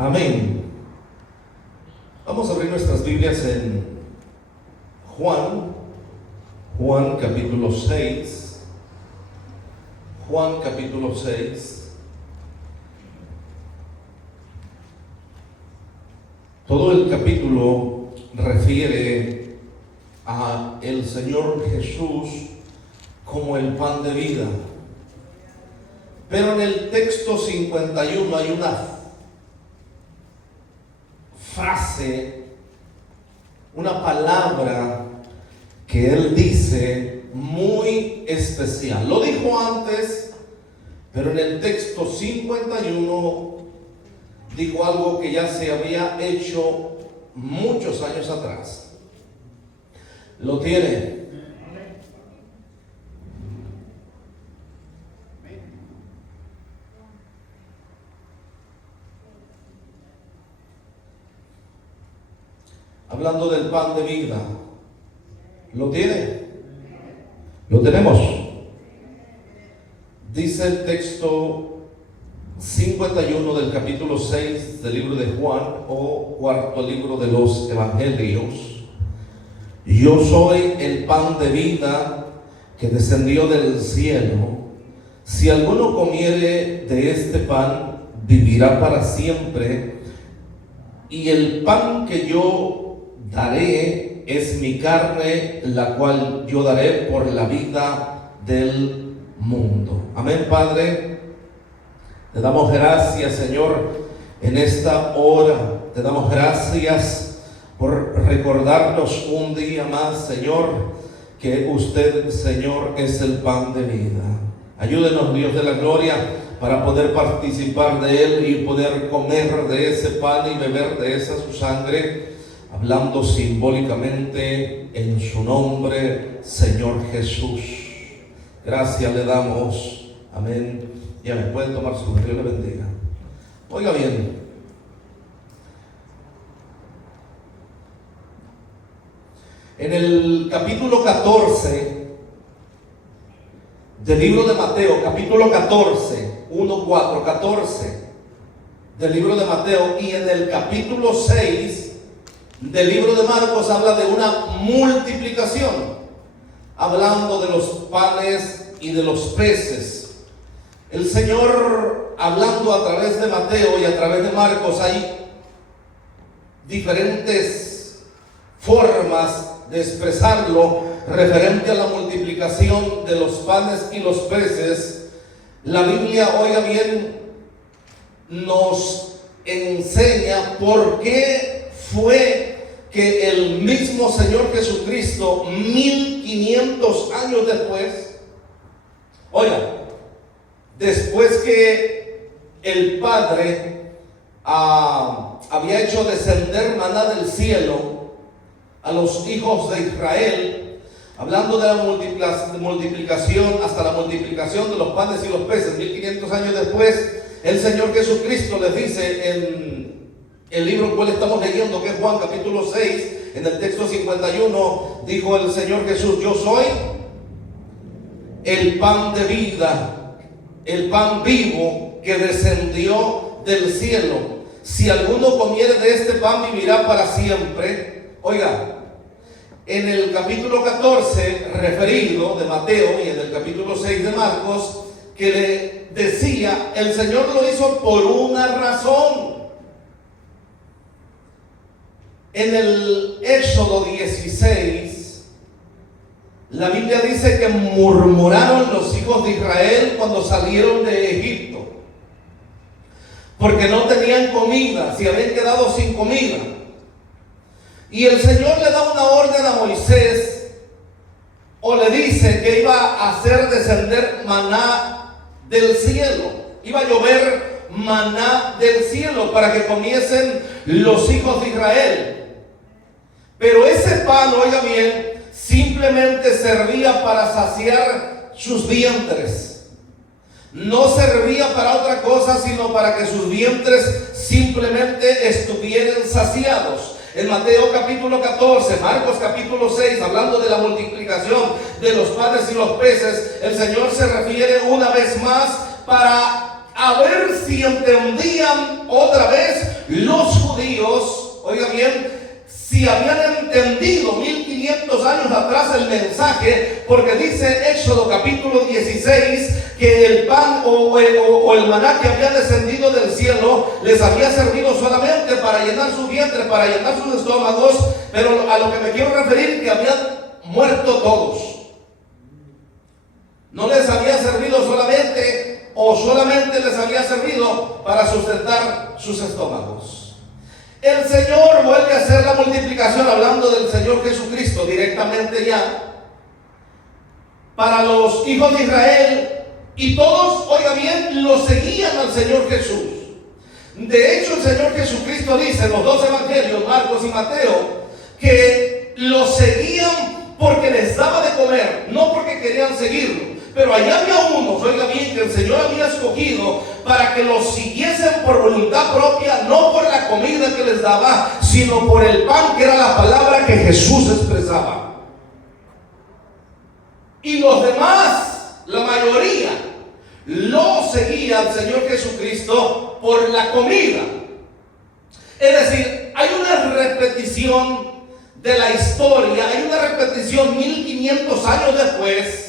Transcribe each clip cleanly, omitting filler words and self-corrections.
Amén. Vamos a abrir nuestras Biblias en Juan capítulo 6. Juan capítulo 6. Todo el capítulo refiere a el Señor Jesús como el pan de vida. Pero en el texto 51 hay una frase, una palabra que Él dice muy especial. Lo dijo antes, pero en el texto 51 dijo algo que ya se había hecho muchos años atrás. ¿Lo tiene? Hablando del pan de vida. ¿Lo tiene? ¿Lo tenemos? Dice el texto 51 del capítulo 6 del libro de Juan, o cuarto libro de los Evangelios. Yo soy el pan de vida que descendió del cielo. Si alguno comiere de este pan, vivirá para siempre. Y el pan que yo daré es mi carne, la cual yo daré por la vida del mundo. Amén, Padre. Te damos gracias, Señor, en esta hora. Te damos gracias por recordarnos un día más, Señor, que usted, Señor, es el pan de vida. Ayúdenos, Dios de la gloria, para poder participar de Él y poder comer de ese pan y beber de esa su sangre, hablando simbólicamente en su nombre, Señor Jesús. Gracias le damos. Amén. Ya me pueden tomar su Dios le bendiga. Oiga bien. En el capítulo 14 del libro de Mateo, capítulo 14, 1, 4, 14 del libro de Mateo, y en el capítulo 6 del libro de Marcos habla de una multiplicación, hablando de los panes y de los peces. El Señor, hablando a través de Mateo y a través de Marcos, hay diferentes formas de expresarlo referente a la multiplicación de los panes y los peces. La Biblia, oiga bien, nos enseña por qué fue que el mismo Señor Jesucristo, 1500 años después, oiga, después que el Padre había hecho descender maná del cielo a los hijos de Israel, hablando de la multiplicación, hasta la multiplicación de los panes y los peces, 1500 años después, el Señor Jesucristo les dice en el libro cual estamos leyendo, que es Juan capítulo 6, en el texto 51, dijo el Señor Jesús: yo soy el pan de vida, el pan vivo que descendió del cielo. Si alguno comiere de este pan, vivirá para siempre. Oiga, en el capítulo 14 referido de Mateo y en el capítulo 6 de Marcos, que le decía, el Señor lo hizo por una razón. En el Éxodo 16, la Biblia dice que murmuraron los hijos de Israel cuando salieron de Egipto, porque no tenían comida, se habían quedado sin comida. Y el Señor le da una orden a Moisés, o le dice que iba a hacer descender maná del cielo, iba a llover maná del cielo para que comiesen los hijos de Israel. Pero ese pan, oiga bien, simplemente servía para saciar sus vientres. No servía para otra cosa, sino para que sus vientres simplemente estuvieran saciados. En Mateo capítulo 14, Marcos capítulo 6, hablando de la multiplicación de los panes y los peces, el Señor se refiere una vez más para a ver si entendían otra vez los judíos, oiga bien, si habían entendido 1500 años atrás el mensaje, porque dice Éxodo capítulo 16 que el pan o el maná que había descendido del cielo les había servido solamente para llenar su vientre, para llenar sus estómagos, pero a lo que me quiero referir, que habían muerto todos. No les había servido solamente, o solamente les había servido para sustentar sus estómagos. El Señor vuelve a hacer la multiplicación, hablando del Señor Jesucristo directamente ya, para los hijos de Israel, y todos, oiga bien, lo seguían al Señor Jesús. De hecho, el Señor Jesucristo dice en los dos evangelios, Marcos y Mateo, que lo seguían porque les daba de comer, no porque querían seguirlo. Pero allá había unos, oiga bien, que el Señor había escogido para que los siguiesen por voluntad propia, no por la comida que les daba, sino por el pan, que era la palabra que Jesús expresaba. Y los demás, la mayoría, lo seguía al Señor Jesucristo por la comida. Es decir, hay una repetición de la historia, hay una repetición 1500 años después,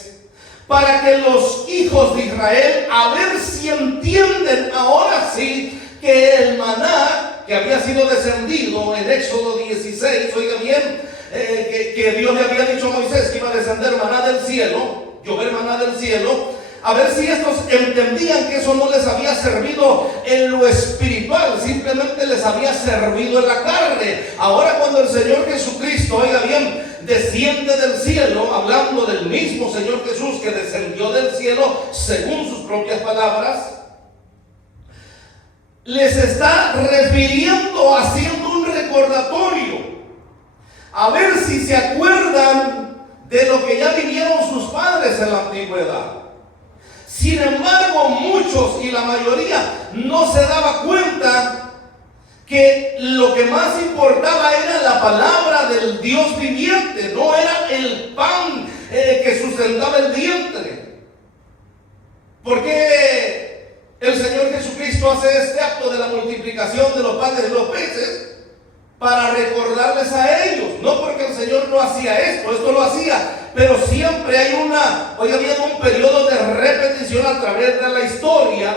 para que los hijos de Israel, a ver si entienden ahora sí que el maná que había sido descendido en Éxodo 16, oiga bien, que Dios le había dicho a Moisés que iba a descender maná del cielo, llover maná del cielo, a ver si estos entendían que eso no les había servido en lo espiritual, simplemente les había servido en la carne. Ahora cuando el Señor Jesucristo, oiga bien, desciende del cielo, hablando del mismo Señor Jesús que descendió del cielo según sus propias palabras, les está refiriendo, haciendo un recordatorio, a ver si se acuerdan de lo que ya vivieron sus padres en la antigüedad. Sin embargo, muchos y la mayoría no se daba cuenta que lo que más importaba era la palabra del Dios viviente, no era el pan que sustentaba el vientre. Porque el Señor Jesucristo hace este acto de la multiplicación de los panes y los peces para recordarles a ellos, no porque el Señor no hacía esto lo hacía, pero siempre hay un periodo de repetición a través de la historia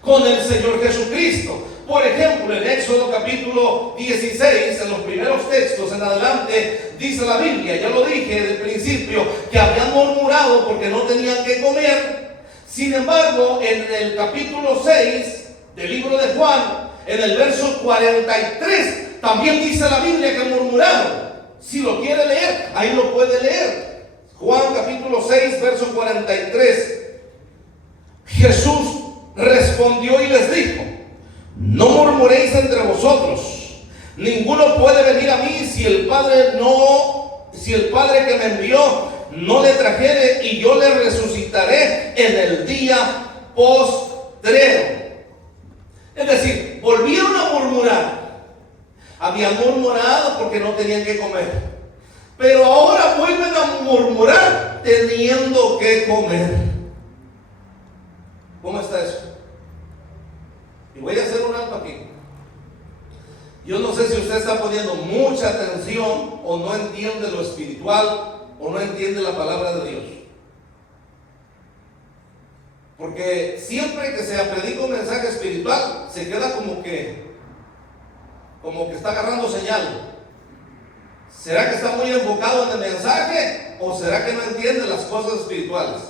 con el Señor Jesucristo. Por ejemplo, en Éxodo capítulo 16, en los primeros textos en adelante, dice la Biblia, ya lo dije desde el principio, que habían murmurado porque no tenían que comer. Sin embargo, en el capítulo 6 del libro de Juan, en el verso 43, también dice la Biblia que murmuraron. Si lo quiere leer, ahí lo puede leer. Juan capítulo 6, verso 43. Jesús respondió y les dijo: no murmuréis entre vosotros. Ninguno puede venir a mí si el Padre que me envió no le trajere, y yo le resucitaré en el día postrero. Es decir, volvieron a murmurar. Habían murmurado porque no tenían que comer, pero ahora vuelven a murmurar teniendo que comer. ¿Cómo está eso? Y voy a hacer un alto aquí. Yo no sé si usted está poniendo mucha atención, o no entiende lo espiritual, o no entiende la palabra de Dios. Porque siempre que se predica un mensaje espiritual, se queda como que está agarrando señal. ¿Será que está muy enfocado en el mensaje, o será que no entiende las cosas espirituales?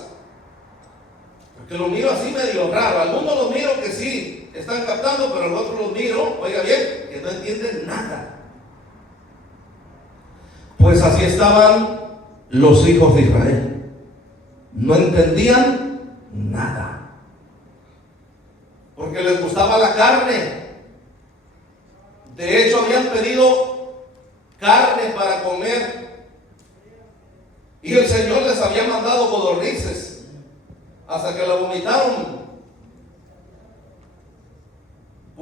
Porque lo miro así medio raro. Algunos los miro que sí están captando, pero los otros los miro, oiga bien, que no entienden nada. Pues así estaban los hijos de Israel. No entendían nada, porque les gustaba la carne. De hecho, habían pedido carne para comer, y el Señor les había mandado codornices hasta que la vomitaron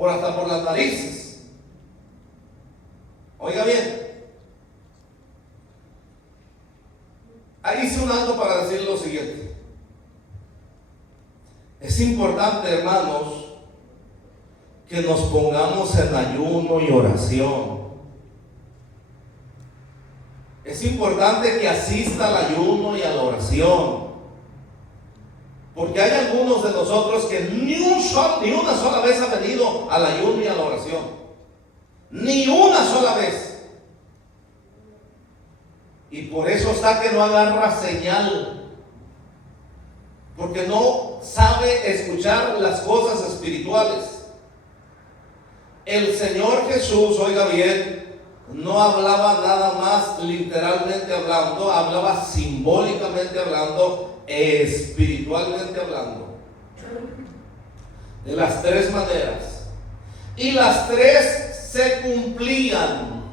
hasta por las narices. Oiga bien, ahí hice un alto para decir lo siguiente. Es importante, hermanos, que nos pongamos en ayuno y oración. Es importante que asista al ayuno y a la oración. Porque hay algunos de nosotros que ni una sola vez han venido al ayuno y a la oración. Ni una sola vez. Y por eso está que no agarra señal. Porque no sabe escuchar las cosas espirituales. El Señor Jesús, oiga bien, no hablaba nada más literalmente hablando, hablaba simbólicamente hablando, espiritualmente hablando, de las tres maneras, y las tres se cumplían.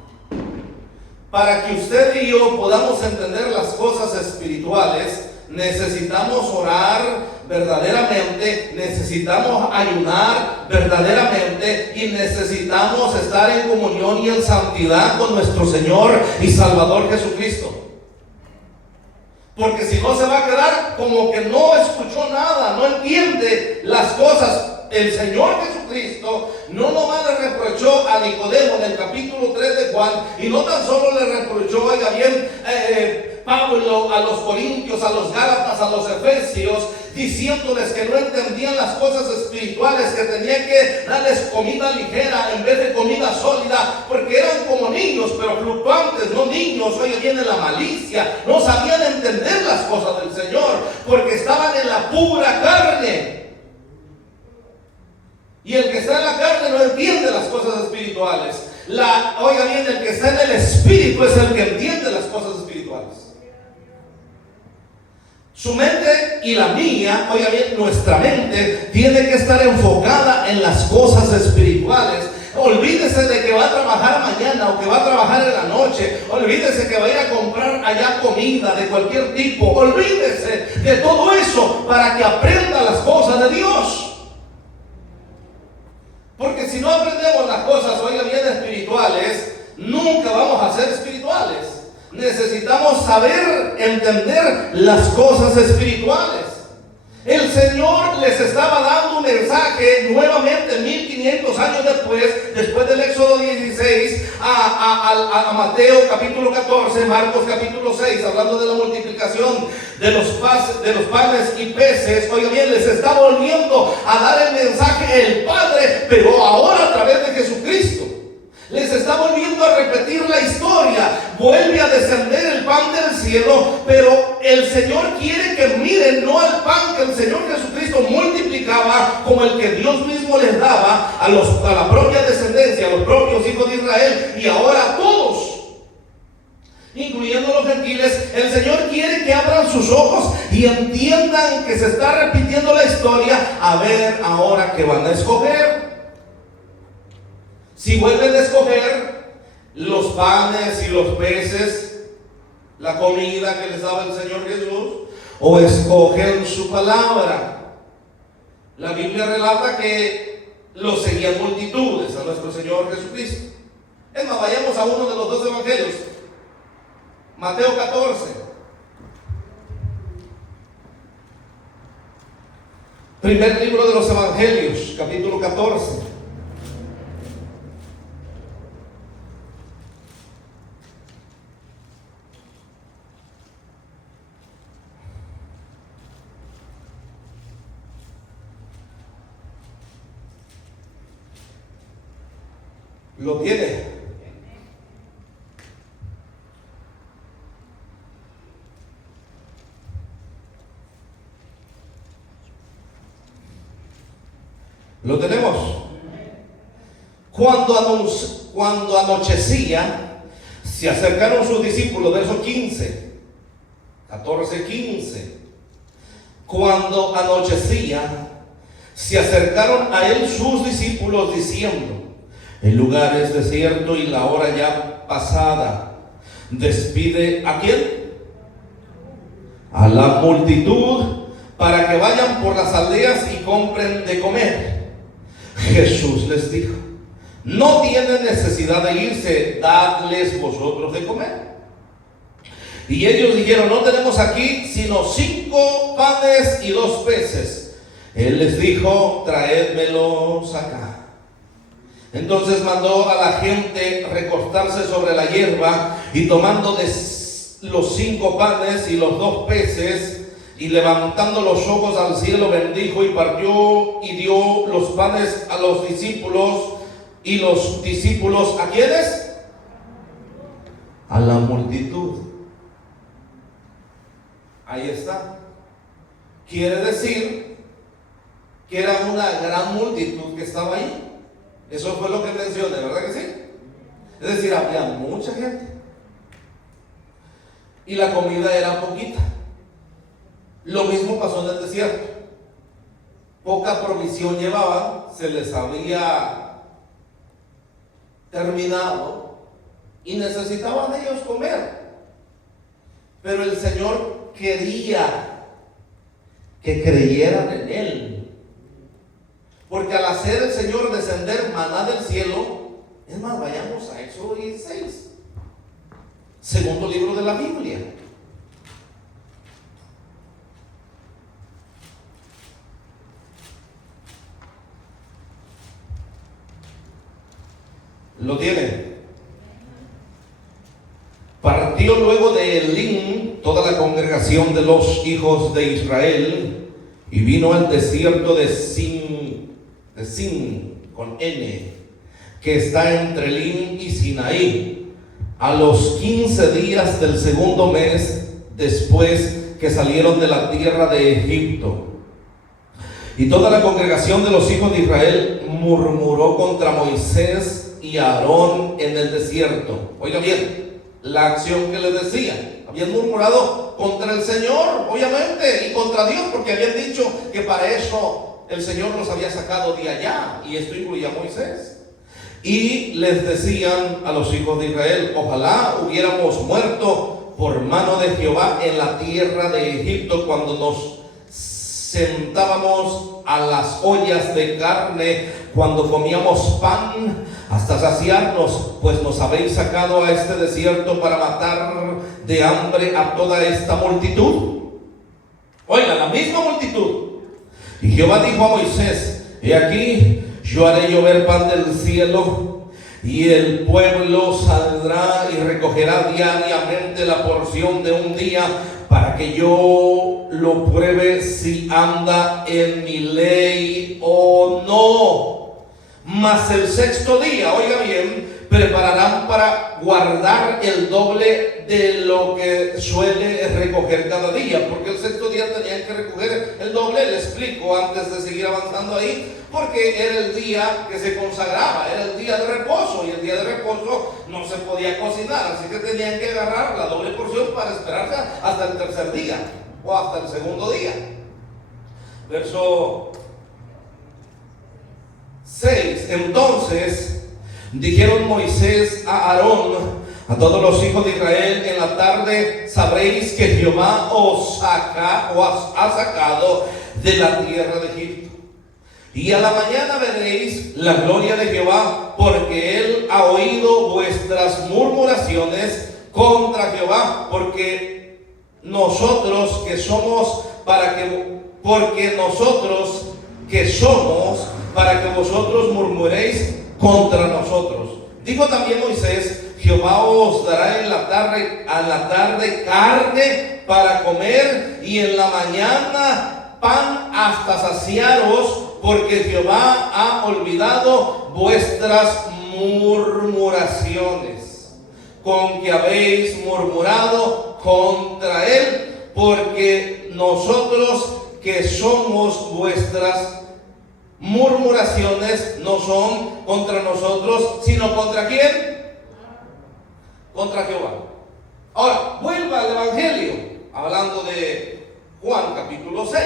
Para que usted y yo podamos entender las cosas espirituales, necesitamos orar verdaderamente, necesitamos ayunar verdaderamente y necesitamos estar en comunión y en santidad con nuestro Señor y Salvador Jesucristo. Porque si no, se va a quedar como que no escuchó nada, no entiende las cosas. El Señor Jesucristo no nomás le reprochó a Nicodemo en el capítulo 3 de Juan, y no tan solo le reprochó, oiga bien, Pablo a los corintios, a los gálatas, a los efesios, diciéndoles que no entendían las cosas espirituales, que tenían que darles comida ligera en vez de comida sólida, porque eran como niños, pero fluctuantes, no niños, oye bien, en la malicia, no sabían entender las cosas del Señor, porque estaban en la pura carne. Y el que está en la carne no entiende las cosas espirituales. Oiga bien, el que está en el espíritu es el que entiende las cosas espirituales. Su mente y la mía, oiga bien, nuestra mente tiene que estar enfocada en las cosas espirituales. Olvídese de que va a trabajar mañana o que va a trabajar en la noche. Olvídese que va a ir a comprar allá comida de cualquier tipo. Olvídese de todo eso para que aprenda las cosas de Dios. Porque si no aprendemos las cosas, oiga bien, espirituales, nunca vamos a ser espirituales. Necesitamos saber entender las cosas espirituales. El Señor les estaba dando un mensaje nuevamente 1500 años después del Éxodo 16, a Mateo capítulo 14, Marcos capítulo 6, hablando de la multiplicación de los panes y peces. Oiga bien, les está volviendo a dar el mensaje el Padre, pero ahora a través de Jesucristo. Les está volviendo a repetir la historia. Vuelve a descender el pan del cielo, pero el Señor quiere que miren no al pan que el Señor Jesucristo multiplicaba, como el que Dios mismo les daba a la propia descendencia, a los propios hijos de Israel, y ahora a todos, incluyendo los gentiles. El Señor quiere que abran sus ojos y entiendan que se está repitiendo la historia. A ver ahora qué van a escoger. Si vuelven a escoger los panes y los peces, la comida que les daba el Señor Jesús, o escogen su palabra. La Biblia relata que los seguían multitudes a nuestro Señor Jesucristo. Es más, vayamos a uno de los dos evangelios, Mateo 14. Primer libro de los evangelios, capítulo 14. ¿Lo tiene? ¿Lo tenemos? Cuando anochecía, se acercaron sus discípulos, verso 15, 14, 15. Cuando anochecía, se acercaron a él sus discípulos diciendo: el lugar es desierto y la hora ya pasada. Despide ¿a quién? A la multitud, para que vayan por las aldeas y compren de comer. Jesús les dijo: no tienen necesidad de irse, dadles vosotros de comer. Y ellos dijeron: no tenemos aquí sino 5 panes y 2 peces. Él les dijo: traédmelos acá. Entonces mandó a la gente recostarse sobre la hierba, y tomando de los 5 panes y los 2 peces, y levantando los ojos al cielo, bendijo y partió y dio los panes a los discípulos, y los discípulos, ¿a quiénes? A la multitud. Ahí está. Quiere decir que era una gran multitud que estaba ahí. Eso fue lo que mencioné, ¿verdad que sí? Es decir, había mucha gente y la comida era poquita. Lo mismo pasó en el desierto. Poca provisión llevaban, se les había terminado y necesitaban ellos comer. Pero el Señor quería que creyeran en Él, porque al hacer el Señor descender maná del cielo, es más, vayamos a Éxodo 16, segundo libro de la Biblia. ¿Lo tienen? Partió luego de Elim toda la congregación de los hijos de Israel, y vino al desierto de Sin con N, que está entre Elim y Sinaí, a los 15 días del segundo mes después que salieron de la tierra de Egipto. Y toda la congregación de los hijos de Israel murmuró contra Moisés y Aarón en el desierto. Oiga bien, la acción que les decía: habían murmurado contra el Señor, obviamente, y contra Dios, porque habían dicho que para eso el Señor los había sacado de allá, y esto incluía a Moisés. Y les decían a los hijos de Israel: ojalá hubiéramos muerto por mano de Jehová en la tierra de Egipto, cuando nos sentábamos a las ollas de carne, cuando comíamos pan hasta saciarnos, pues nos habéis sacado a este desierto para matar de hambre a toda esta multitud. Oiga, la misma multitud. Y Jehová dijo a Moisés: he aquí, yo haré llover pan del cielo, y el pueblo saldrá y recogerá diariamente la porción de un día, para que yo lo pruebe si anda en mi ley o no. Mas el sexto día, oiga bien, prepararán para guardar el doble de lo que suele recoger cada día, porque el sexto día tenían que recoger el doble. Le explico antes de seguir avanzando ahí, porque era el día que se consagraba, era el día de reposo, y el día de reposo no se podía cocinar, así que tenían que agarrar la doble porción para esperarse hasta el tercer día o hasta el segundo día. Verso 6. Entonces dijeron Moisés a Aarón, a todos los hijos de Israel: en la tarde sabréis que Jehová os ha sacado de la tierra de Egipto, y a la mañana veréis la gloria de Jehová, porque él ha oído vuestras murmuraciones contra Jehová, porque nosotros que somos para que vosotros murmuréis contra nosotros. Dijo también Moisés: Jehová os dará a la tarde carne para comer, y en la mañana pan hasta saciaros, porque Jehová ha olvidado vuestras murmuraciones, con que habéis murmurado contra él, porque nosotros que somos vuestras murmuraciones no son contra nosotros, sino ¿contra quién? Contra Jehová. Ahora, vuelva al Evangelio, hablando de Juan capítulo 6.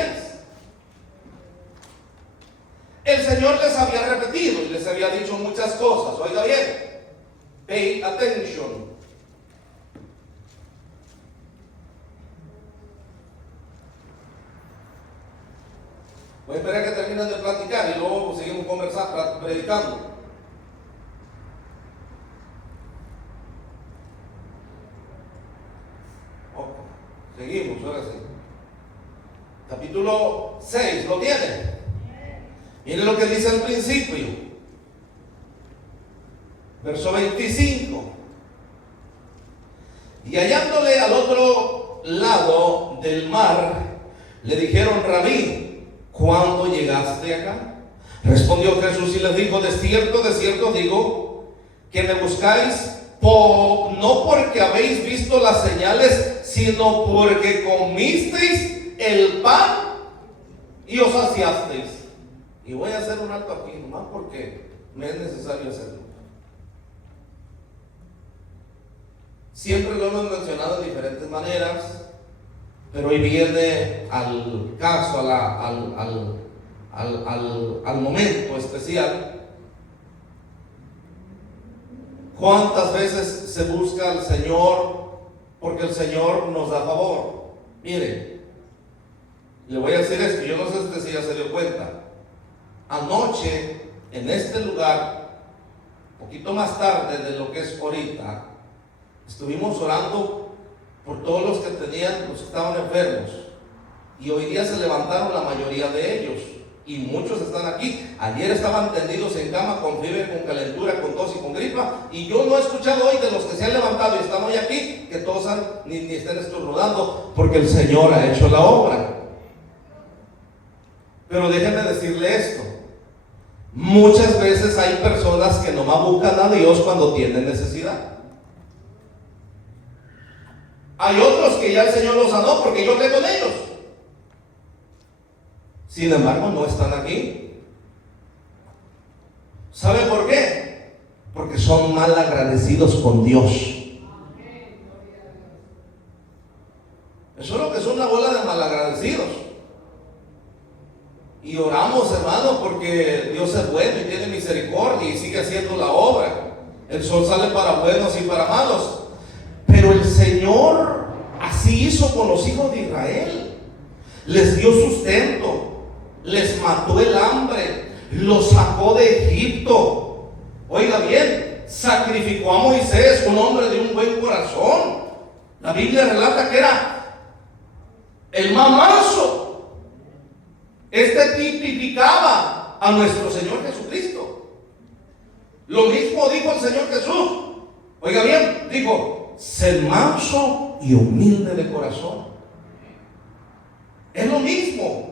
El Señor les había repetido y les había dicho muchas cosas. Oiga bien, pay attention. Voy a esperar que terminen de platicar y luego seguimos conversando, predicando. Seguimos, ahora sí. Capítulo 6, ¿lo tienen? Miren lo que dice al principio, verso 25. Y hallándole al otro lado del mar, le dijeron: Rabí, ¿cuándo llegaste acá? Respondió Jesús y les dijo: de cierto digo, que me buscáis no porque habéis visto las señales, sino porque comisteis el pan y os saciasteis. Y voy a hacer un alto aquí, nomás porque me es necesario hacerlo. Siempre lo hemos mencionado de diferentes maneras, pero hoy viene al caso, al momento especial. ¿Cuántas veces se busca al Señor porque el Señor nos da favor? Mire, le voy a decir esto, yo no sé si ya se dio cuenta. Anoche, en este lugar, un poquito más tarde de lo que es ahorita, estuvimos orando por todos los que estaban enfermos, y hoy día se levantaron la mayoría de ellos, y muchos están aquí. Ayer estaban tendidos en cama con fiebre, con calentura, con tos y con gripa, y yo no he escuchado hoy de los que se han levantado y están hoy aquí que todos ni estén estornudando, porque el Señor ha hecho la obra. Pero déjenme decirle esto: muchas veces hay personas que nomás buscan a Dios cuando tienen necesidad. Hay otros que ya el Señor los sanó porque yo tengo con ellos. Sin embargo, no están aquí. ¿Sabe por qué? Porque son mal agradecidos con Dios. Eso es lo que son una bola de malagradecidos. Y oramos, hermano, porque Dios es bueno y tiene misericordia y sigue haciendo la obra. El sol sale para buenos y para malos. Pero el Señor así hizo con los hijos de Israel. Les dio sustento, les mató el hambre, los sacó de Egipto. Oiga bien, sacrificó a Moisés, un hombre de un buen corazón. La Biblia relata que era el más manso. Este tipificaba a nuestro Señor Jesucristo. Lo mismo dijo el Señor Jesús. Oiga bien, dijo: sed manso y humilde de corazón. Es lo mismo,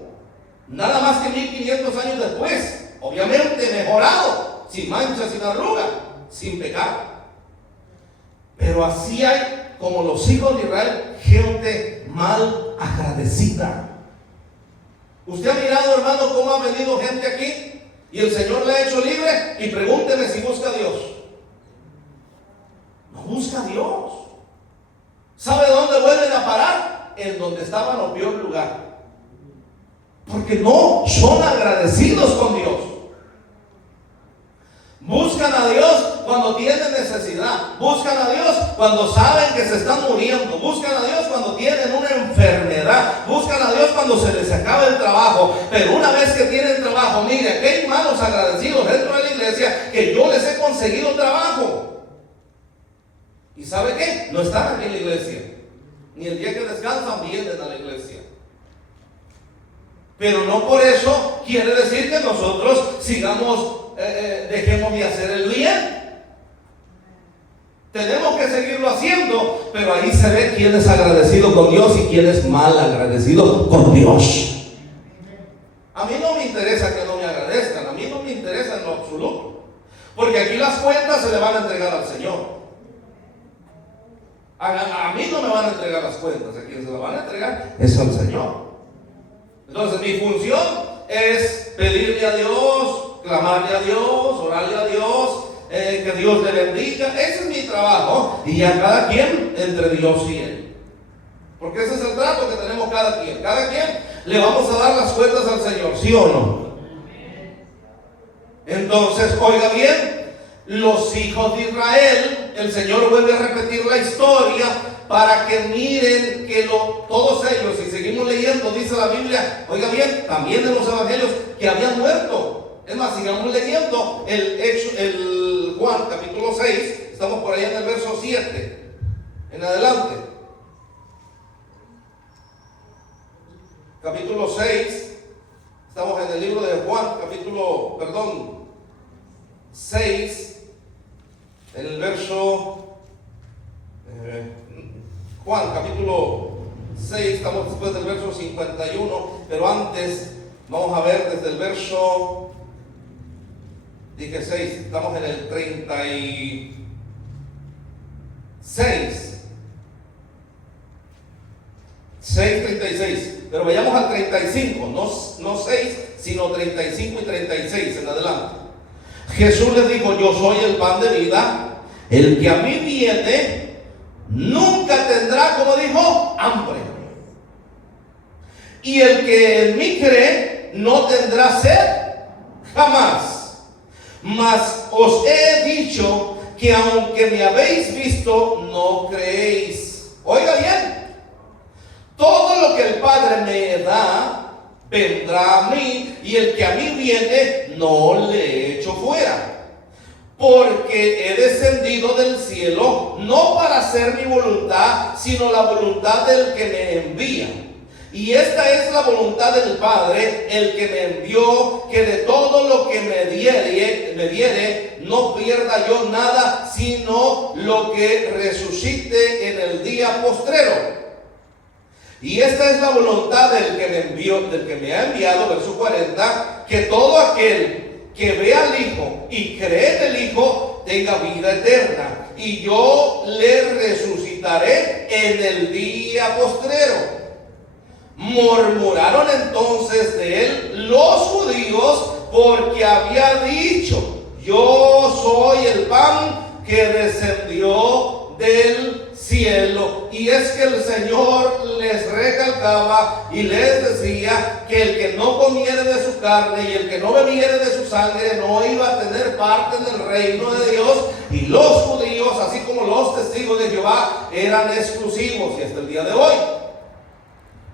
nada más que 1500 años después, obviamente mejorado, sin mancha, sin arruga, sin pecado. Pero así hay, como los hijos de Israel, gente mal agradecida. Usted ha mirado, hermano, cómo ha venido gente aquí y el Señor le ha hecho libre, y pregúnteme si busca a Dios. No busca a Dios. ¿Sabe dónde vuelven a parar? En donde estaban en el peor lugar. Porque no son agradecidos con Dios. Buscan a Dios cuando tienen necesidad. Buscan a Dios cuando saben que se están muriendo. Buscan a Dios cuando tienen una enfermedad. Buscan a Dios cuando se les acaba el trabajo. Pero una vez que tienen trabajo, mire, que hay malos agradecidos dentro de la iglesia, que yo les he conseguido trabajo. ¿Y sabe qué? No están aquí en la iglesia. Ni el día que descansan vienen a la iglesia. Pero no por eso quiere decir que nosotros dejemos de hacer el bien. Tenemos que seguirlo haciendo, pero ahí se ve quién es agradecido con Dios y quién es mal agradecido con Dios. A mí no me interesa que no me agradezcan, a mí no me interesa en lo absoluto, porque aquí las cuentas se le van a entregar al Señor. A mí no me van a entregar las cuentas, a quien se las van a entregar es al Señor. Entonces mi función es pedirle a Dios, clamarle a Dios, orarle a Dios, que Dios le bendiga. Ese es mi trabajo, y a cada quien entre Dios y Él. Porque ese es el trato que tenemos cada quien. Cada quien le vamos a dar las cuentas al Señor, ¿sí o no? Entonces, oiga bien, los hijos de Israel, el Señor vuelve a repetir la historia para que miren que todos ellos, si seguimos leyendo, dice la Biblia, oiga bien, también en los evangelios, que habían muerto. Es más, sigamos leyendo el Juan capítulo 6, estamos por allá en el verso 7 en adelante. Capítulo 6, estamos en el libro de Juan, capítulo 6, en el verso, Juan capítulo 6, estamos después del verso 51, pero antes vamos a ver desde el verso, dije 6, estamos en el 36. 6:36, pero vayamos al 35, no 6, sino 35 y 36 en adelante. Jesús les dijo: yo soy el pan de vida, el que a mí viene nunca tendrá, como dijo, hambre, y el que en mí cree no tendrá sed jamás. Mas os he dicho que aunque me habéis visto, no creéis. Oiga bien, todo lo que el Padre me da vendrá a mí, y el que a mí viene no le echo fuera, porque he descendido del cielo no para hacer mi voluntad, sino la voluntad del que me envía. Y esta es la voluntad del Padre, el que me envió, que de todo lo que me diere, no pierda yo nada, sino lo que resucite en el día postrero. Y esta es la voluntad del que me envió, del que me ha enviado, verso 40, que todo aquel que vea al Hijo y cree en el Hijo tenga vida eterna, y yo le resucitaré en el día postrero. Murmuraron entonces de él los judíos, porque había dicho: yo soy el pan que descendió del cielo. Y es que el Señor les recalcaba y les decía que el que no comiere de su carne y el que no bebiere de su sangre no iba a tener parte en el reino de Dios. Y los judíos, así como los testigos de Jehová, eran exclusivos, y hasta el día de hoy.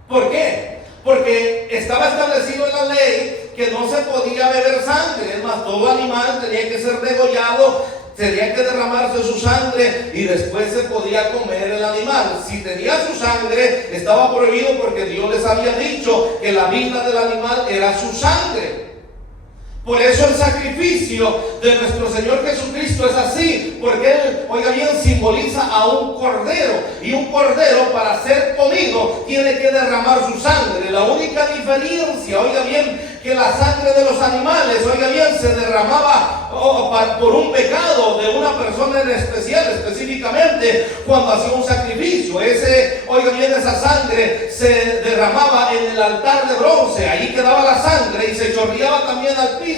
¿Por qué? Porque estaba establecido en la ley que no se podía beber sangre. Es más, todo animal tenía que ser degollado, tenía que derramarse su sangre y después se podía comer el animal. Si tenía su sangre, estaba prohibido, porque Dios les había dicho que la vida del animal era su sangre. Por eso el sacrificio de nuestro Señor Jesucristo es así, porque Él, oiga bien, simboliza a un cordero, y un cordero, para ser comido, tiene que derramar su sangre. La única diferencia, oiga bien, que la sangre de los animales, oiga bien, se derramaba por un pecado de una persona en especial, específicamente cuando hacía un sacrificio. Oiga bien, esa sangre se derramaba en el altar de bronce, ahí quedaba la sangre y se chorreaba también al piso.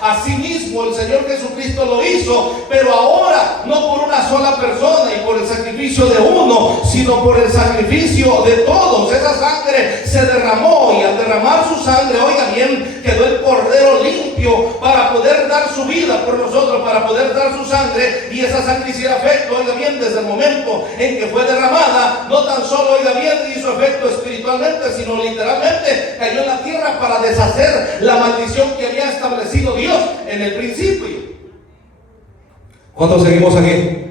Asimismo el Señor Jesucristo lo hizo, pero ahora no por una sola persona y por el sacrificio de uno, sino por el sacrificio de todos. Esa sangre se derramó, y al derramar su sangre, oiga bien, quedó el cordero limpio para poder dar su vida por nosotros, para poder dar su sangre, y esa sangre hiciera efecto, oiga bien, desde el momento en que fue derramada. No tan solo, oiga bien, hizo efecto espiritualmente, sino literalmente cayó en la tierra para deshacer la maldición que había establecido Dios en el principio. ¿Cuántos seguimos aquí?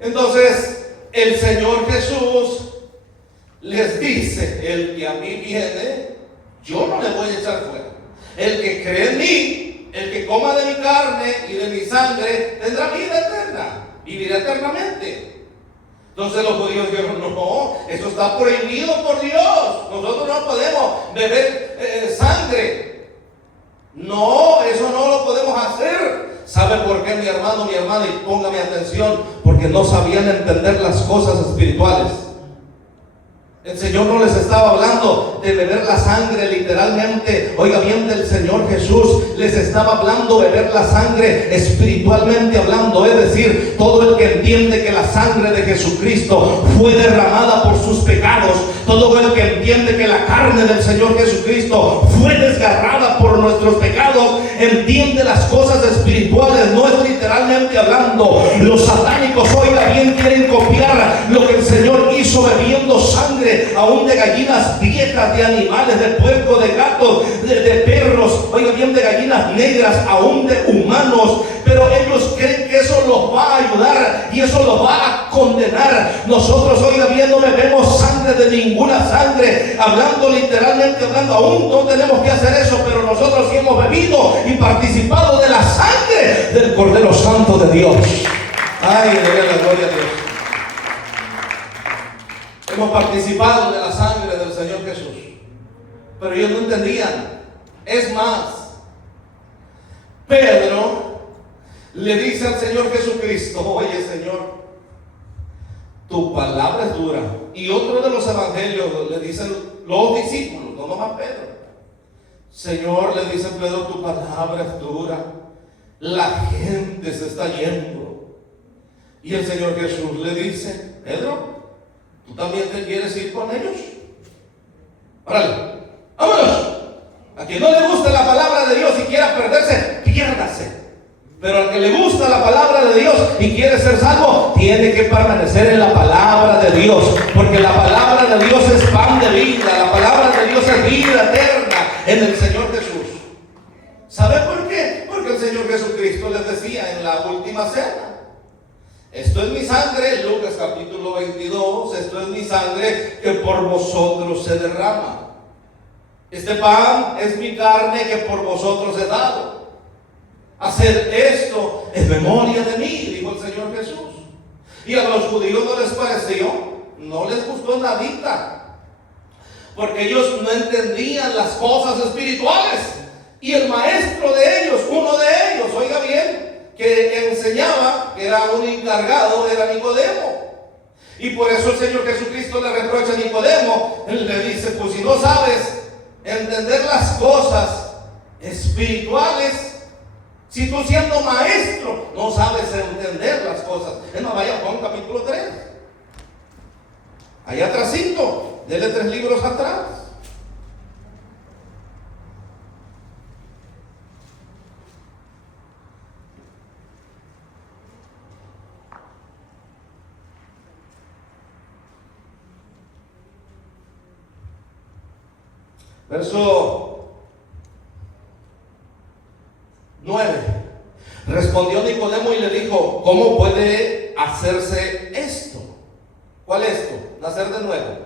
Entonces el Señor Jesús les dice: el que a mí viene, yo no le voy a echar fuera. El que cree en mí, el que coma de mi carne y de mi sangre, tendrá vida eterna, vivirá eternamente. Entonces los judíos dijeron: no, eso está prohibido por Dios, nosotros no podemos beber sangre. No, eso no lo podemos hacer. ¿Sabe por qué, mi hermano, mi hermana? Y póngame atención, porque no sabían entender las cosas espirituales. El Señor no les estaba hablando de beber la sangre literalmente, oiga bien, del Señor Jesús. Les estaba hablando de beber la sangre espiritualmente hablando. Es decir, todo el que entiende que la sangre de Jesucristo fue derramada por sus pecados, todo el que entiende que la carne del Señor Jesucristo fue desgarrada por nuestros pecados, entiende las cosas espirituales. No es literalmente hablando. Los satánicos, oiga bien, quieren copiar lo que el Señor hizo bebiendo sangre, aún de gallinas viejas, de animales, de puerco, de gatos, de perros, oiga bien, de gallinas negras, aún de humanos. Pero ellos creen que eso los va a ayudar y eso los va a condenar. Nosotros, oiga bien, no bebemos sangre de ningún ninguna sangre, hablando literalmente, hablando, aún no tenemos que hacer eso, pero nosotros sí hemos bebido y participado de la sangre del Cordero Santo de Dios. Ay, de la gloria a Dios. Hemos participado de la sangre del Señor Jesús, pero ellos no entendían. Es más, Pedro le dice al Señor Jesucristo: oye, Señor, tu palabra es dura. Y otro de los evangelios le dicen los discípulos, no nomás Pedro: Señor, le dice Pedro, tu palabra es dura, la gente se está yendo. Y el Señor Jesús le dice: Pedro, ¿tú también te quieres ir con ellos? Órale, vámonos. A quien no le gusta la palabra de Dios y quiera perderse, piérdase. Pero al que le gusta la palabra de Dios y quiere ser salvo, tiene que permanecer en la palabra de Dios, porque la palabra de Dios es pan de vida, la palabra de Dios es vida eterna en el Señor Jesús. ¿Sabe por qué? Porque el Señor Jesucristo les decía en la última cena: esto es mi sangre, Lucas capítulo 22, esto es mi sangre que por vosotros se derrama. Este pan es mi carne que por vosotros he dado. Haced esto en memoria de mí, dijo el Señor Jesús. Y a los judíos no les pareció, no les gustó nadita, porque ellos no entendían las cosas espirituales. Y el maestro de ellos, uno de ellos, oiga bien, que enseñaba, que era un encargado, era Nicodemo. Y por eso el Señor Jesucristo le reprocha a Nicodemo, él le dice: pues si no sabes entender las cosas espirituales, si tú siendo maestro no sabes entender las cosas. Es más, vaya a Juan capítulo 3, allá atrásito, dele 3 libros atrás. Verso 9. Respondió Nicodemo y le dijo: ¿cómo puede hacerse esto? ¿Cuál es esto? Nacer de nuevo.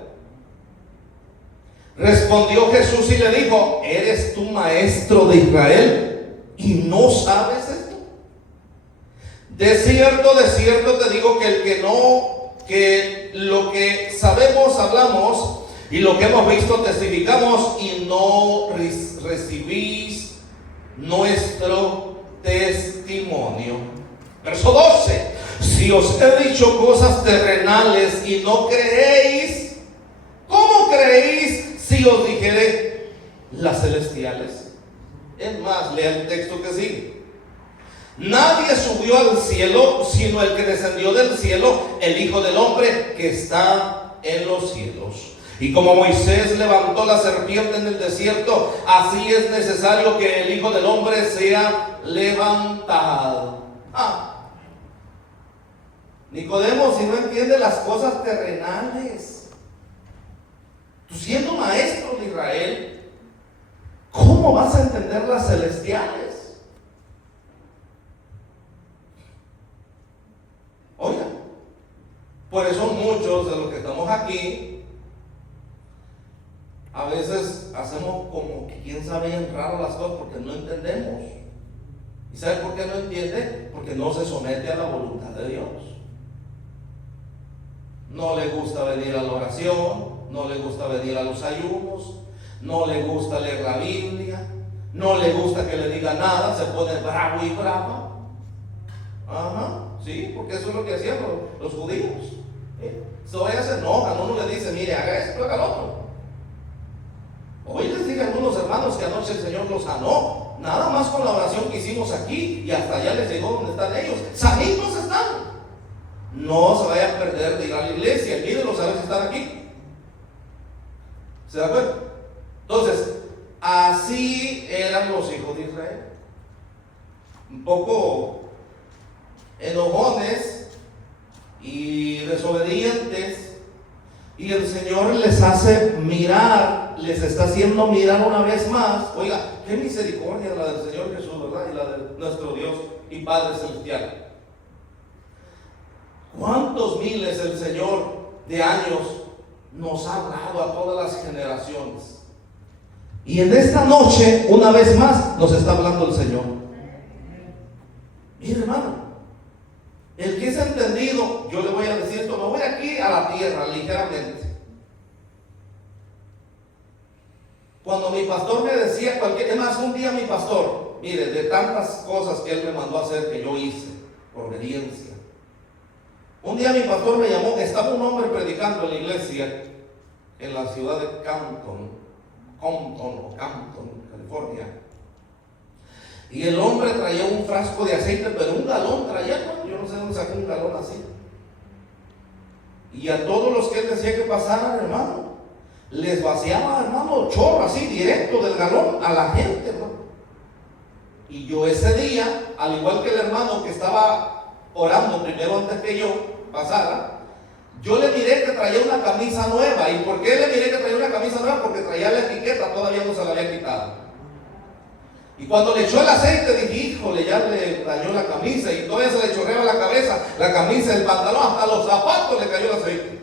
Respondió Jesús y le dijo: ¿eres tú maestro de Israel y no sabes esto? De cierto te digo que lo que sabemos hablamos, y lo que hemos visto testificamos, y no recibís nuestro testimonio. Verso 12. Si os he dicho cosas terrenales y no creéis, ¿cómo creéis si os dijere las celestiales? Es más, lea el texto que sigue. Nadie subió al cielo sino el que descendió del cielo, el Hijo del Hombre que está en los cielos. Y como Moisés levantó la serpiente en el desierto, así es necesario que el Hijo del Hombre sea levantado. Nicodemo, si no entiende las cosas terrenales, tú siendo maestro de Israel, ¿cómo vas a entender las celestiales? Oiga, por eso muchos de los que estamos aquí a veces hacemos como que quién sabe bien raro las cosas porque no entendemos. ¿Y sabe por qué no entiende? Porque no se somete a la voluntad de Dios. No le gusta venir a la oración, no le gusta venir a los ayunos, no le gusta leer la Biblia, no le gusta que le diga nada, se pone bravo y brava. Sí, porque eso es lo que hacían los judíos. Ellos se enojan, uno le dice: mire, haga esto, haga lo otro. Hoy les dije a algunos hermanos que anoche el Señor los sanó, nada más con la oración que hicimos aquí, y hasta allá les llegó donde están ellos. Sanitos están. No se vayan a perder de ir a la iglesia, mírenlos a ver si están aquí. ¿Se da cuenta? Entonces, así eran los hijos de Israel. Un poco enojones y desobedientes. Y el Señor les hace mirar, les está haciendo mirar una vez más. Oiga, qué misericordia la del Señor Jesús, ¿verdad? Y la de nuestro Dios y Padre Celestial. ¿Cuántos miles el Señor de años nos ha hablado a todas las generaciones. Y en esta noche, una vez más, nos está hablando el Señor. Mire, hermano, el que es entendido, yo le voy a decir esto, me voy aquí a la tierra ligeramente. Cuando mi pastor me decía es más, un día mi pastor, mire, de tantas cosas que él me mandó a hacer que yo hice, por obediencia. Un día mi pastor me llamó, estaba un hombre predicando en la iglesia en la ciudad de Compton, California. Y el hombre traía un frasco de aceite, pero un galón traía, yo no sé dónde sacó un galón así. Y a todos los que él decía que pasaran, hermano, les vaciaba, hermano, chorro así directo del galón a la gente, hermano. Y yo ese día, al igual que el hermano que estaba orando primero antes que yo pasara, yo le miré que traía una camisa nueva. ¿Y por qué le miré que traía una camisa nueva? Porque traía la etiqueta, todavía no se la había quitado. Y cuando le echó el aceite dije, híjole, ya le dañó la camisa, y todavía se le chorreaba la cabeza, la camisa, el pantalón, hasta los zapatos le cayó el aceite.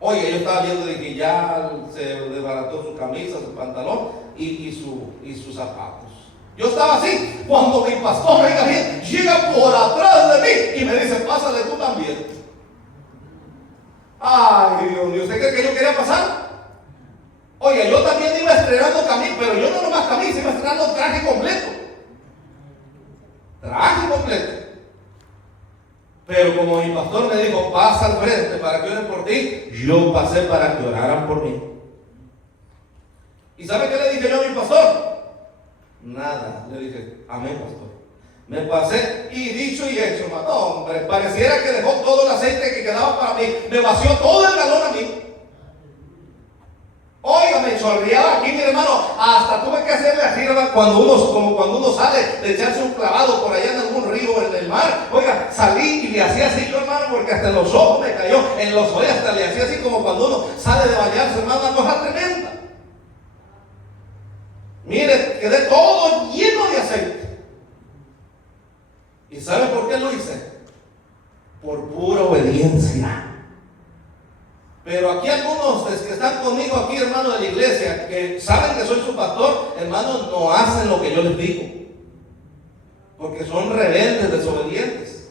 Oye, yo estaba viendo de que ya se desbarató su camisa, su pantalón y sus zapatos. Yo estaba así, cuando mi pastor, oiga bien, llega por atrás de mí y me dice, pásale tú también. Ay, Dios mío, ¿usted cree que yo quería pasar? Oye, yo también iba estrenando camisa, pero yo no nomás camisa, iba estrenando traje completo. Traje completo. Pero como mi pastor me dijo, pasa al frente para que oren por ti, yo pasé para que oraran por mí. ¿Y sabe qué le dije yo a mi pastor? Nada, le dije, amén, pastor. Me pasé y dicho y hecho, no, hombre, pareciera que dejó todo el aceite que quedaba para mí, me vació todo el galón a mí. Oiga, me chorreaba aquí, mi hermano, hasta tuve que hacerle así, ¿verdad? Como cuando uno sale de echarse un clavado por allá en algún río, en el mar. Oiga, salí y le hacía así yo, hermano, porque hasta en los ojos me cayó, en los ojos hasta le hacía así como cuando uno sale de bañarse, hermano, una cosa tremenda. Mire, quedé todo lleno de aceite. ¿Y sabe por qué lo hice? Por pura obediencia. Pero aquí algunos que están conmigo aquí, hermano, de la iglesia, que saben que soy su pastor, hermanos, no hacen lo que yo les digo. Porque son rebeldes, desobedientes.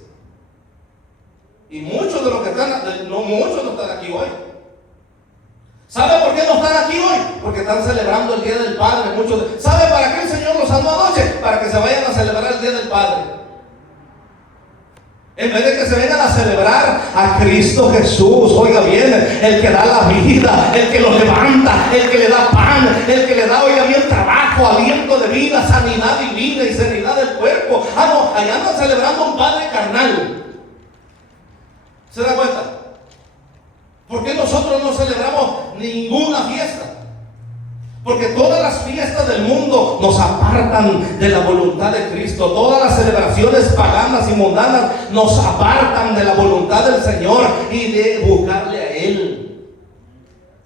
Y muchos de los que están, muchos no están aquí hoy. ¿Sabe por qué no están aquí hoy? Porque están celebrando el Día del Padre. ¿Sabe para qué el Señor los salvó anoche? Para que se vayan a celebrar el Día del Padre. En vez de que se vengan a celebrar a Cristo Jesús, oiga bien, el que da la vida, el que lo levanta, el que le da pan, el que le da, oiga bien, trabajo, aliento de vida, sanidad divina y sanidad del cuerpo. No, allá andan celebrando un Padre carnal. ¿Se da cuenta? ¿Por qué nosotros no celebramos ninguna fiesta? Porque todas las fiestas del mundo nos apartan de la voluntad de Cristo. Todas las celebraciones paganas y mundanas nos apartan de la voluntad del Señor y de buscarle a Él.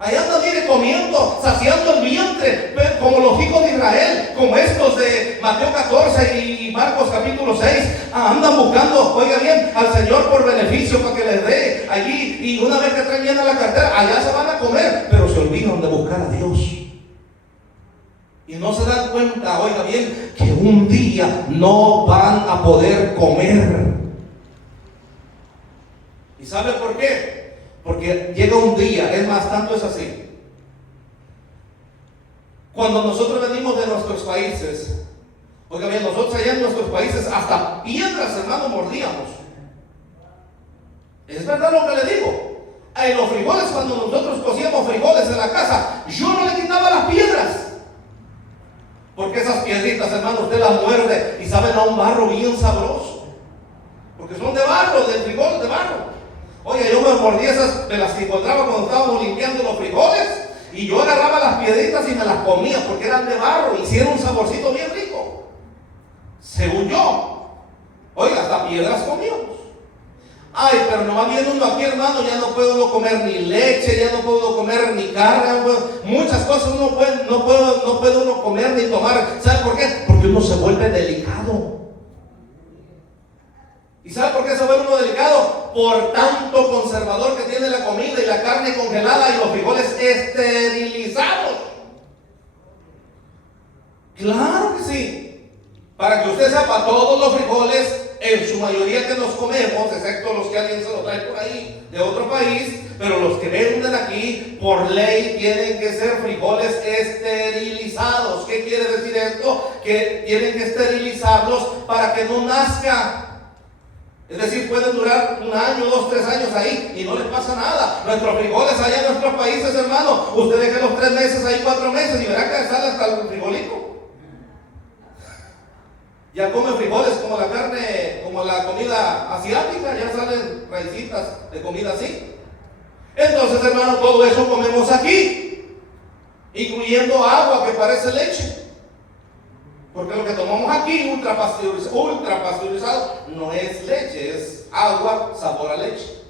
Allá andan, mire, comiendo, saciando el vientre, como los hijos de Israel, como estos de Mateo 14 y Marcos capítulo 6. Andan buscando, oiga bien, al Señor por beneficio, para que les dé allí. Y una vez que traen llena la cartera, allá se van a comer, pero se olvidan de buscar a Dios. Y no se dan cuenta, oiga bien, que un día no van a poder comer. ¿Y sabe por qué? Porque llega un día, es más, tanto es así. Cuando nosotros venimos de nuestros países, oiga bien, nosotros allá en nuestros países hasta piedras, hermano, mordíamos. Es verdad lo que le digo. En los frijoles, cuando nosotros cocíamos frijoles en la casa, yo no le quitaba las piedras. Porque esas piedritas, hermano, usted las muerde y saben a un barro bien sabroso. Porque son de barro, del frijol de barro. Oye, yo me mordí esas, me las encontraba cuando estábamos limpiando los frijoles. Y yo agarraba las piedritas y me las comía porque eran de barro y hicieron un saborcito bien rico. Según yo. Oiga, hasta piedras comíamos. Ay, pero nomás viene uno aquí, hermano, ya no puedo uno comer ni leche, ya no puedo comer ni carne, muchas cosas no puede uno comer ni tomar. ¿Sabe por qué? Porque uno se vuelve delicado. ¿Y sabe por qué se vuelve uno delicado? hermano, por tanto conservador que tiene la comida y la carne congelada y los frijoles esterilizados. Claro que sí. Para que usted sepa, todos los frijoles, en su mayoría que nos comemos, excepto los que alguien se los trae por ahí de otro país, pero los que venden aquí, por ley, tienen que ser frijoles esterilizados. ¿Qué quiere decir esto? Que tienen que esterilizarlos para que no nazca. Es decir, pueden durar 1 año, 2, 3 años ahí y no les pasa nada. Nuestros frijoles allá en nuestros países, hermano, usted deje los 3 meses ahí, 4 meses y verá que sale hasta el frijolito. Ya come frijoles como la carne, como la comida asiática, ya salen raicitas de comida así. Entonces, hermano, todo eso comemos aquí, incluyendo agua que parece leche. Porque lo que tomamos aquí, ultra pasteurizado, no es leche, es agua sabor a leche.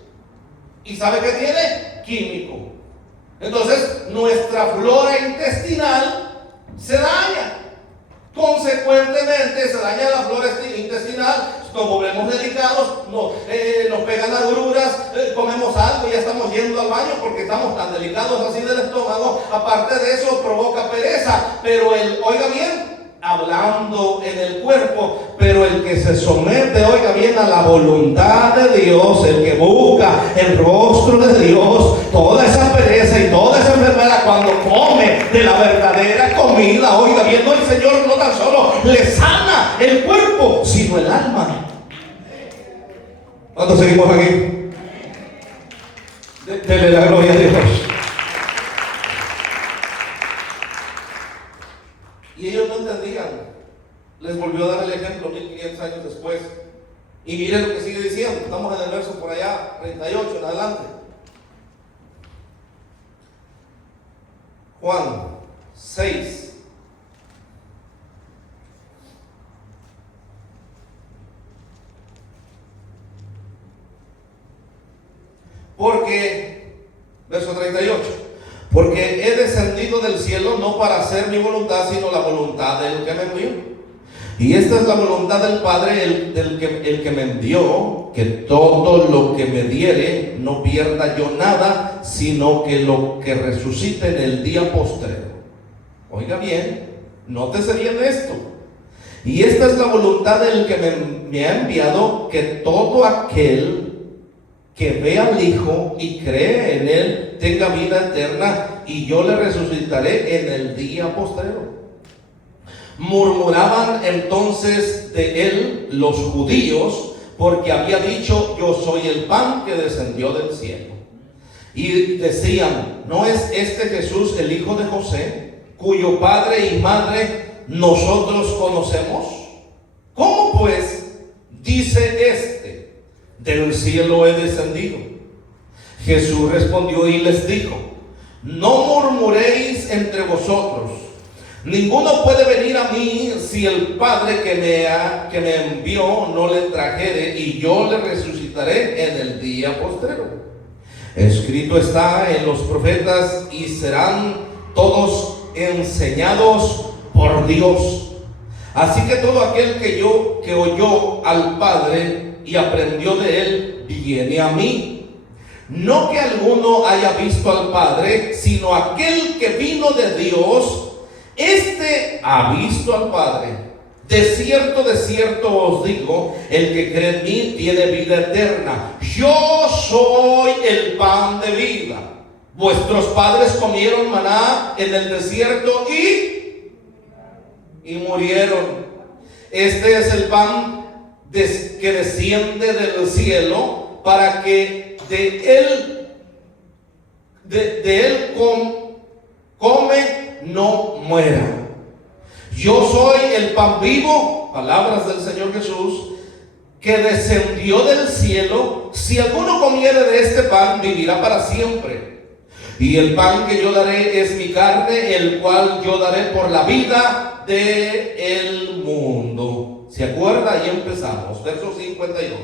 ¿Y sabe qué tiene? Químico. Entonces, nuestra flora intestinal se daña. Consecuentemente, se daña la flora intestinal, nos volvemos delicados, nos pegan agruras, comemos algo y ya estamos yendo al baño porque estamos tan delicados así del estómago. Aparte de eso, provoca pereza. Pero oiga bien, hablando en el cuerpo, pero el que se somete, oiga bien, a la voluntad de Dios, el que busca el rostro de Dios, toda esa pereza y toda esa enfermedad, cuando come de la verdadera comida, oiga bien, no, el Señor no tan solo le sana el cuerpo, sino el alma. ¿Cuántos seguimos aquí? Dele la gloria a Dios. Y ellos no entendían. Les volvió a dar el ejemplo 1500 años después. Y miren lo que sigue diciendo. Estamos en el verso por allá, 38 en adelante. Juan 6. Porque, verso 38. Porque he descendido del cielo no para hacer mi voluntad, sino la voluntad del que me envió. Y esta es la voluntad del Padre, el que me envió, que todo lo que me diere no pierda yo nada, sino que lo que resucite en el día postrero. Oiga bien, nótese bien esto. Y esta es la voluntad del que me ha enviado, que todo aquel que ve al Hijo y cree en Él tenga vida eterna, y yo le resucitaré en el día postrero. Murmuraban entonces de Él los judíos, porque había dicho: yo soy el pan que descendió del cielo. Y decían: ¿no es este Jesús el hijo de José, cuyo padre y madre nosotros conocemos? ¿Cómo pues dice este: del cielo he descendido? Jesús respondió y les dijo: no murmuréis entre vosotros. Ninguno puede venir a mí si el Padre que me envió no le trajere, y yo le resucitaré en el día postrero. Escrito está en los profetas: y serán todos enseñados por Dios. Así que todo aquel que oyó al Padre y aprendió de Él, viene a mí. No que alguno haya visto al Padre, sino aquel que vino de Dios, este ha visto al Padre. De cierto os digo, el que cree en mí tiene vida eterna. Yo soy el pan de vida. Vuestros padres comieron maná en el desierto y murieron. Este es el pan que desciende del cielo, para que de él come, no muera. Yo soy el pan vivo, palabras del Señor Jesús, que descendió del cielo. Si alguno comiere de este pan, vivirá para siempre. Y el pan que yo daré es mi carne, el cual yo daré por la vida del mundo. ¿Se acuerda? Ahí empezamos, verso 52.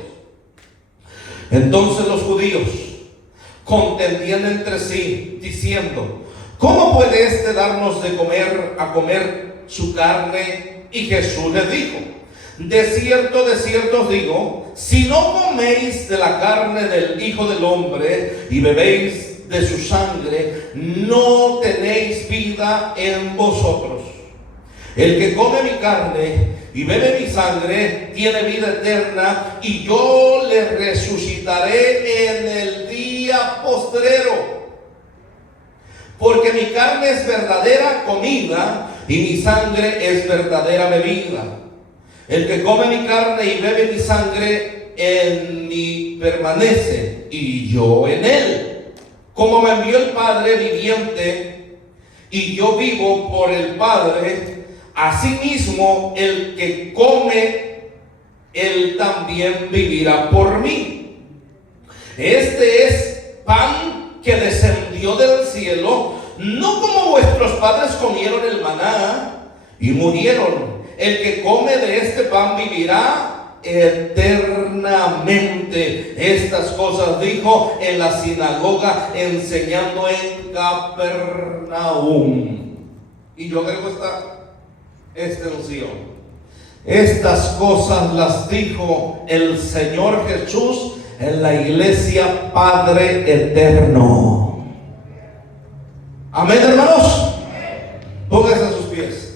Entonces los judíos contendían entre sí, diciendo: ¿cómo puede este darnos de comer su carne? Y Jesús les dijo: de cierto os digo, si no coméis de la carne del Hijo del Hombre y bebéis de su sangre, no tenéis vida en vosotros. El que come mi carne y bebe mi sangre tiene vida eterna, y yo le resucitaré en el día postrero. Porque mi carne es verdadera comida y mi sangre es verdadera bebida. El que come mi carne y bebe mi sangre en mí permanece, y yo en él. Como me envió el Padre viviente, y yo vivo por el Padre, asimismo el que come, él también vivirá por mí. Este es pan que descendió del cielo, no como vuestros padres comieron el maná y murieron. El que come de este pan vivirá eternamente. Estas cosas dijo en la sinagoga, enseñando en Capernaum. Y yo agrego esta extensión: estas cosas las dijo el Señor Jesús en la iglesia Padre Eterno. Amén, hermanos. Pónganse a sus pies.